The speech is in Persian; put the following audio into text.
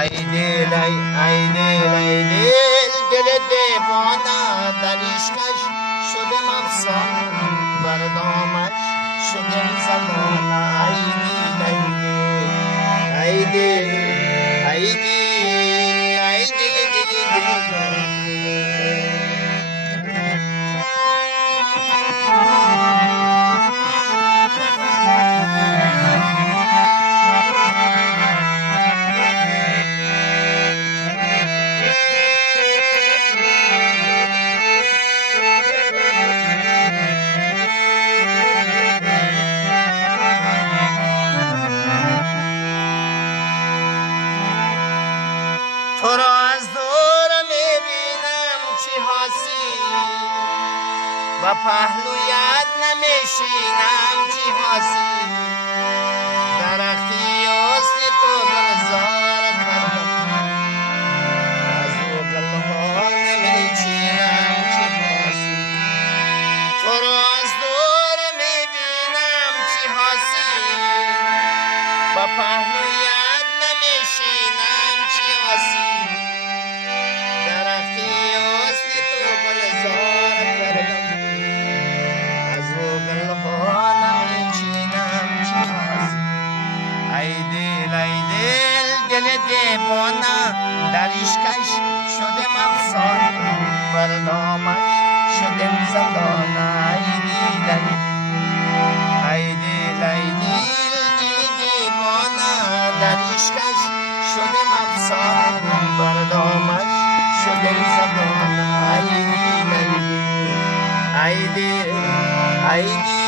ای دل ای دل ای دل دل دیوانه در عشقش شدم افسانه بر دامش شدم زمانه ای دل ای دل ای دل ای دل تو را از دور میبینم چی حاسی و پهلویت نمیشینم چی حاسی درختی حسن تو گلزار کردم از او گلها نمیچینم چی حاسی تو را از دور میبینم چی حاسی و پهلویت نمیشینم چی حاسی درختی حسن تو گلزار کردم از او گلها نمیچینم چی حاسی ای دل دل دیوانه در عشقش شدم افسانه بر نامش شدم زندانه ای دل دل دیوانه در عشقش شدم افسانه بر نامش شدم زندانه ای دل ای دل